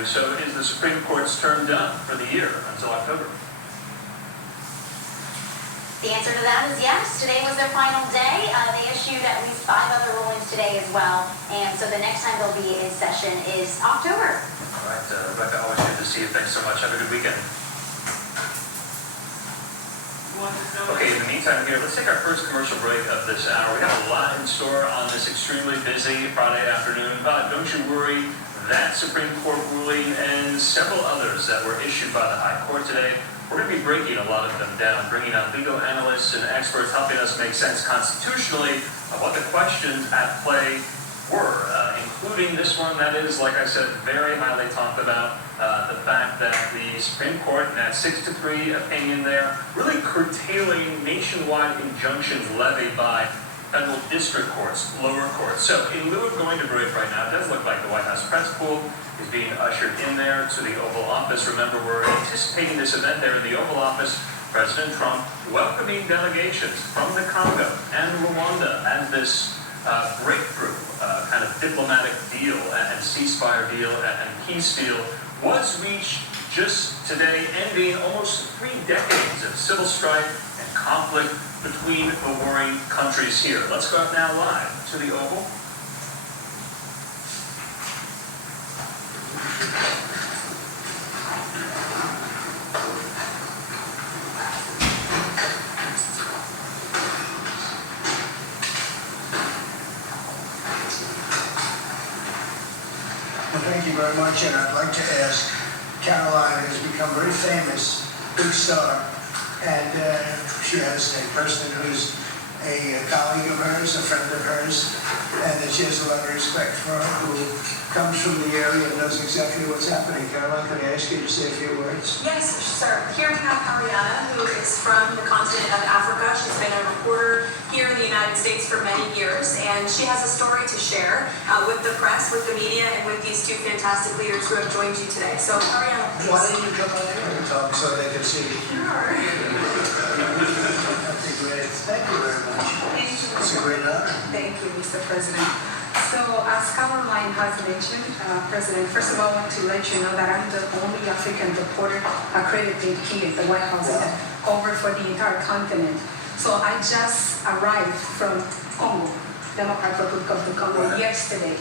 afternoon. So is the Supreme Court's term done for the year until October? The answer to that is yes. Today was their final day. They issued at least 5 other rulings today as well. And so the next time they'll be in session is October. All right, Rebecca, always good to see you. Thanks so much. Have a good weekend. Okay, in the meantime here, let's take our first commercial break of this hour. We have a lot in store on this extremely busy Friday afternoon, but don't you worry, that Supreme Court ruling and several others that were issued by the High Court today, we're going to be breaking a lot of them down, bringing on legal analysts and experts helping us make sense constitutionally of what the questions at play were, including this one that is, like I said, very highly talked about, the fact that the Supreme Court, in that 6-3 opinion there, really curtailing nationwide injunctions levied by federal district courts, lower courts. So in lieu of going to break right now, it does look like the White House press pool is being ushered in there to the Oval Office. Remember, we're anticipating this event there in the Oval Office. President Trump welcoming delegations from the Congo and Rwanda as this breakthrough kind of diplomatic deal and ceasefire deal and peace deal was reached just today, ending almost 3 decades of civil strife and conflict between the warring countries here. Let's go out now live to the Oval. Well, thank you very much, and I'd like to ask, Caroline has become very famous, big star, and she has a person who's a colleague of hers, a friend of hers, and that she has a lot of respect for, who comes from the area and knows exactly what's happening. Caroline, can I ask you to say a few words? Yes, sir. Here we have Ariana, who is from the continent of Africa. She's been a reporter here in the United States for many years, and she has a story to share with the press, with the media, and with these 2 fantastic leaders who have joined you today. So, Ariana, please. Why don't you come on here and talk so they can see you? Sure. That'd be great. Thank you very much. Thank you. It's a great honor. Thank you, Mr. President. So, as Caroline has mentioned, President, first of all, I want to let you know that I'm the only African reporter accredited here at the White House over for the entire continent. So I just arrived from Congo, Democratic Republic of the Congo, yesterday.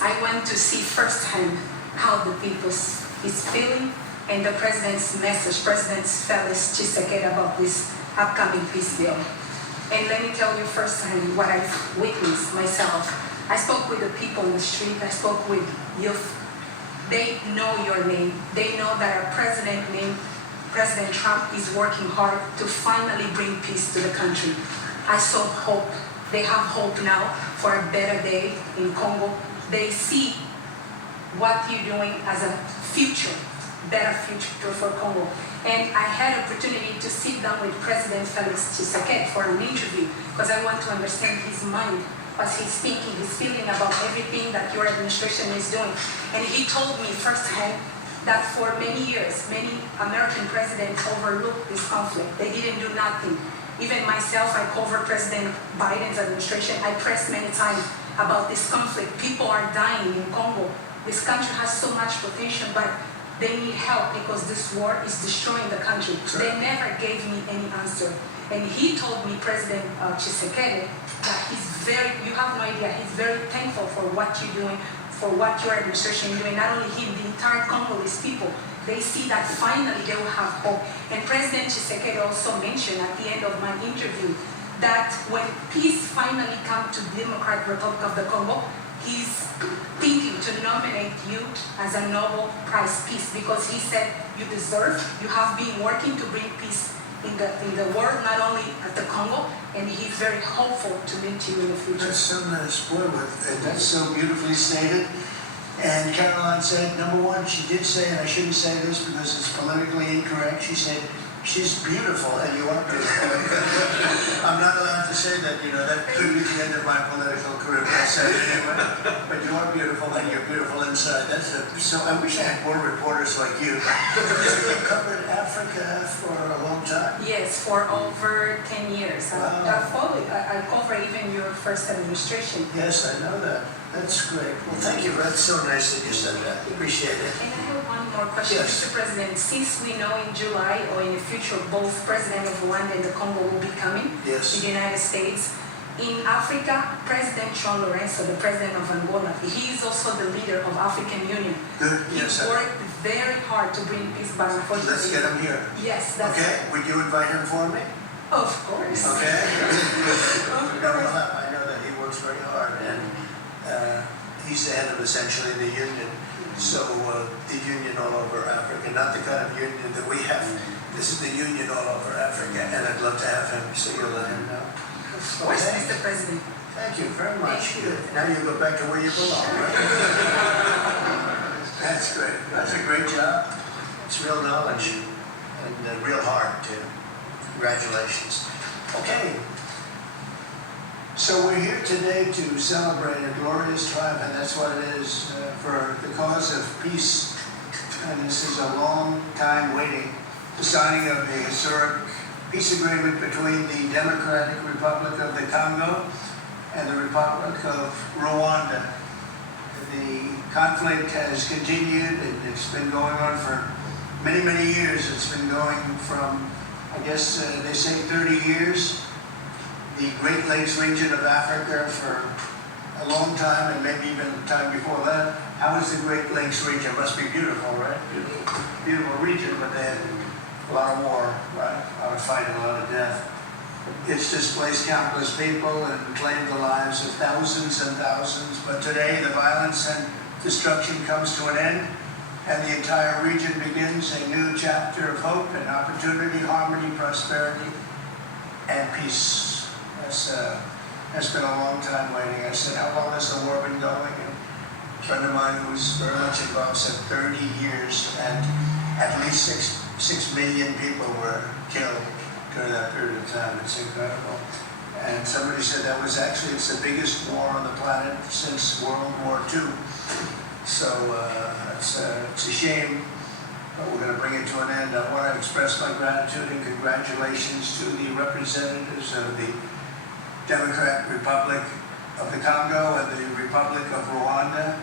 I went to see firsthand how the people is feeling and the president's message, President Felix Tshisekedi, about this upcoming peace deal. And let me tell you firsthand what I've witnessed myself. I spoke with the people in the street. I spoke with youth. They know your name. They know that our president named President Trump is working hard to finally bring peace to the country. I saw hope. They have hope now for a better day in Congo. They see what you're doing as a future, better future for Congo. And I had opportunity to sit down with President Felix Tshisekedi for an interview because I want to understand his mind, what he's thinking, his feeling about everything that your administration is doing. And he told me firsthand that for many years, many American presidents overlooked this conflict. They didn't do nothing. Even myself, I covered President Biden's administration. I pressed many times about this conflict. People are dying in Congo. This country has so much potential, but they need help because this war is destroying the country. Sure. They never gave me any answer. And he told me, President Tshisekedi, that you have no idea, he's very thankful for what you're doing, for what your administration is doing. Not only him, the entire Congolese people, they see that finally they will have hope. And President Tshisekedi also mentioned at the end of my interview that when peace finally comes to the Democratic Republic of the Congo, he's thinking to nominate you as a Nobel Prize Peace because he said you deserve, you have been working to bring peace in the world, not only at the Congo, and he's very hopeful to meet you in the future. That's so nice, boy, that's so beautifully stated. And Caroline said, number one, she did say, and I shouldn't say this because it's politically incorrect, she said, she's beautiful and you are beautiful. I'm not allowed to say that, that could be the end of my political career, I said it anyway. But you are beautiful and you're beautiful inside. So I wish I had more reporters like you. You've covered Africa for a long time? Yes, for over 10 years. Wow. I cover even your first administration. Yes, I know that. That's great. Well, thank you. That's so nice that you said that. Appreciate it. And I have one more question, Yes. Mr. President. Since we know in July or in the future, both President of Rwanda and the Congo will be coming Yes. to the United States. In Africa, President John Lorenzo, the president of Angola, he is also the leader of African Union. Good. He Yes, sir. worked very hard to bring peace, but unfortunately... Let's get him here. Yes, that's... Okay. Would you invite him for me? Of course. Okay. Of No, course. I know that he works very hard, and he's the head of essentially the union. So the union all over Africa, not the kind of union that we have. This is the union all over Africa, and I'd love to have him. So you'll let him know. Of course, Okay. Mr. President. Thank you very much. Thank you. Now you go back to where you belong, right? That's great. That's a great job. It's real knowledge and real heart, too. Congratulations. Okay. So we're here today to celebrate a glorious triumph, and that's what it is, for the cause of peace. And this is a long time waiting. The signing of the historic peace agreement between the Democratic Republic of the Congo and the Republic of Rwanda. The conflict has continued, and it's been going on for many, many years. It's been going from, I guess they say 30 years. The Great Lakes region of Africa for a long time, and maybe even time before that. How is the Great Lakes region? Must be beautiful, right? Beautiful region, but they had a lot of war, right? A lot of fighting, a lot of death. It's displaced countless people and claimed the lives of thousands and thousands. But today, the violence and destruction comes to an end, and the entire region begins a new chapter of hope and opportunity, harmony, prosperity, and peace. That's been a long time waiting. I said, how long has the war been going? And a friend of mine who was very much involved said 30 years, and at least 6 million people were killed during that period of time. It's incredible. And somebody said that was actually, it's the biggest war on the planet since World War II. So it's a shame, but we're going to bring it to an end. I want to express my gratitude and congratulations to the representatives of the Democratic Republic of the Congo and the Republic of Rwanda,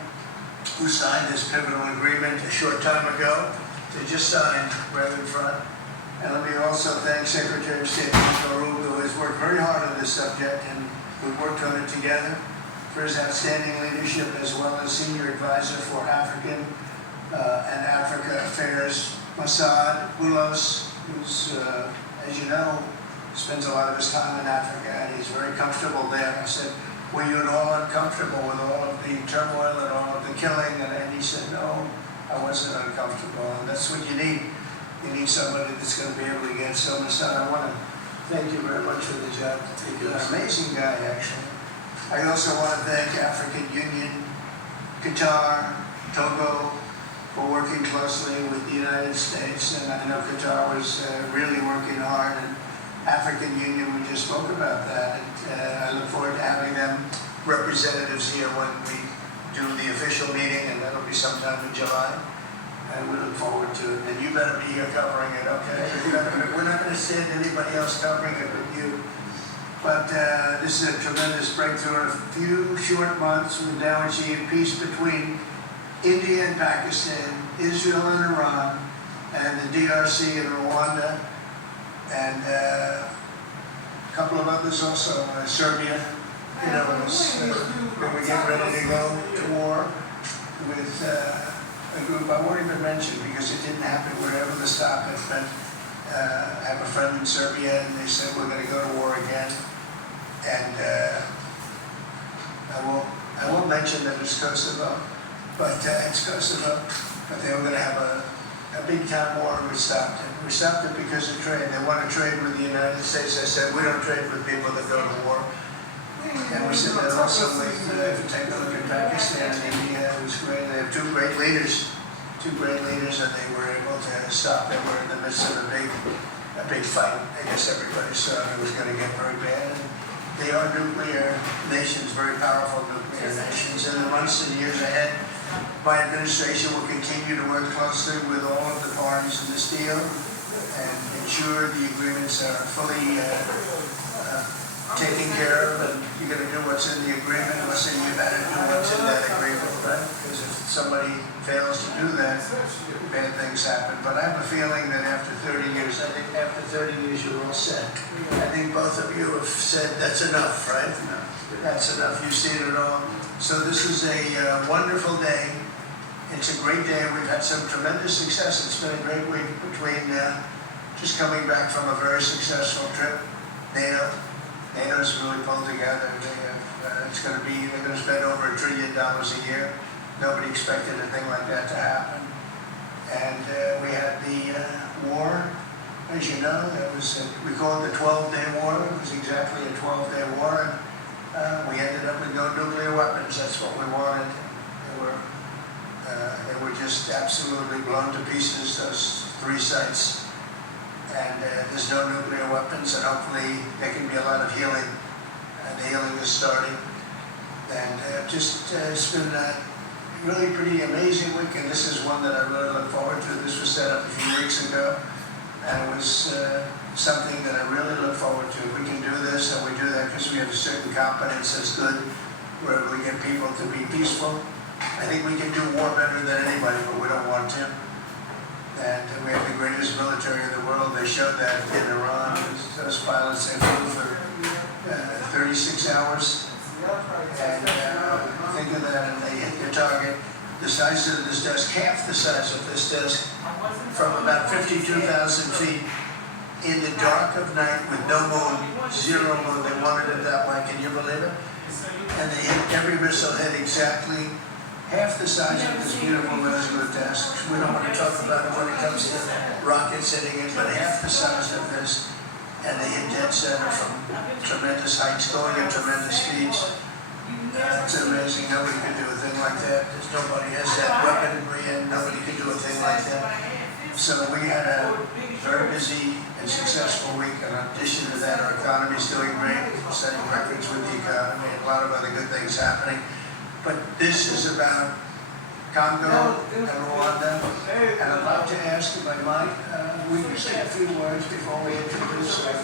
who signed this pivotal agreement a short time ago. They just signed right in front. And let me also thank Secretary of State Marco Rubio, who has worked very hard on this subject, and we've worked on it together, for his outstanding leadership, as well as Senior Advisor for African and Africa Affairs, Mossad Boulos, who's, as you know, spends a lot of his time in Africa, and he's very comfortable there. I said, were you at all uncomfortable with all of the turmoil and all of the killing? And he said, no, I wasn't uncomfortable, and that's what you need. You need somebody that's going to be able to get so much done. I want to thank you very much for the job. You're an amazing guy, actually. I also want to thank African Union, Qatar, Togo, for working closely with the United States. And I know Qatar was really working hard, and African Union, we just spoke about that. And I look forward to having them representatives here when we do the official meeting, and that'll be sometime in July. And we look forward to it. And you better be here covering it, okay? We're not going to send anybody else covering it but you. But this is a tremendous breakthrough. In a few short months, we've now achieved peace between India and Pakistan, Israel and Iran, and the DRC and Rwanda, and a couple of others also, Serbia. You know, when we get ready to go to war with a group I won't even mention because it didn't happen. We're able to stop it, but I have a friend in Serbia, and they said we're going to go to war again. And I won't mention that it's Kosovo, but it's Kosovo. But they were going to have a big time war, and we stopped it. We stopped it because of trade. They want to trade with the United States. I said we don't trade with people that go to war. And we said that also with, if you take a look at Pakistan and India, it was great. They have two great leaders, and they were able to stop. They were in the midst of a big fight. I guess everybody saw it was going to get very bad. And they are nuclear nations, very powerful nuclear nations. In the months and years ahead, my administration will continue to work closely with all of the parties in this deal and ensure the agreements are fully taken care of, and you're gonna do what's in the agreement, what's in you gotta do what's in that agreement, right? Because if somebody fails to do that, bad things happen. But I have a feeling that after 30 years, I think after 30 years, you're all set. I think both of you have said that's enough, right? That's enough. You've seen it all. So this is a wonderful day. It's a great day. We've had some tremendous success. It's been a great week between just coming back from a very successful trip. NATO's really pulled together. They're going to spend over $1 trillion a year. Nobody expected a thing like that to happen. And we had the war, as you know. We call it the 12-day war. It was exactly a 12-day war. And we ended up with no nuclear weapons. That's what we wanted. They were just absolutely blown to pieces, those 3 sites. And there's no nuclear weapons, and hopefully there can be a lot of healing. And the healing is starting. And it's been a really pretty amazing week, and this is one that I really look forward to. This was set up a few weeks ago, and it was something that I really look forward to. We can do this, and we do that because we have a certain competence that's good, where we get people to be peaceful. I think we can do war better than anybody, but we don't want to. And we have the greatest military in the world. They showed that in Iran. Those pilots, they flew for 36 hours. And think of that, and they hit their target. The size of this desk, half the size of this desk, from about 52,000 feet in the dark of night with no moon, 0 moon. They wanted it that way. Can you believe it? And they hit every missile hit exactly half the size of this beautiful resolute desk. We don't want to talk about it when it comes to rockets hitting it, but half the size of this. And they hit dead center from tremendous heights, going at tremendous speeds. It's amazing. Nobody could do a thing like that. Nobody has that weaponry, and nobody could do a thing like that. So we had a very busy and successful week. In addition to that, our economy is doing great, setting records with the economy, and a lot of other good things happening. But this is about Congo and Rwanda, and I'd like to ask if I might, we can say a few words before we introduce our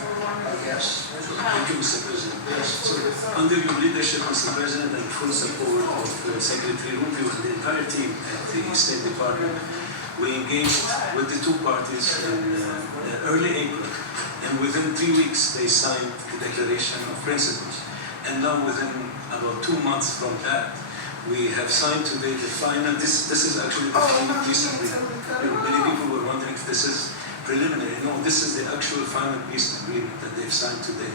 guests. Thank you, Mr. President. Yes. So, under your leadership, Mr. President, and full support of Secretary Rubio and the entire team at the State Department, we engaged with the 2 parties in early April, and within 3 weeks they signed the Declaration of Principles. And now within about 2 months from that, we have signed today the final, this is actually the final peace agreement. Many people were wondering if this is preliminary. No, this is the actual final peace agreement that they've signed today.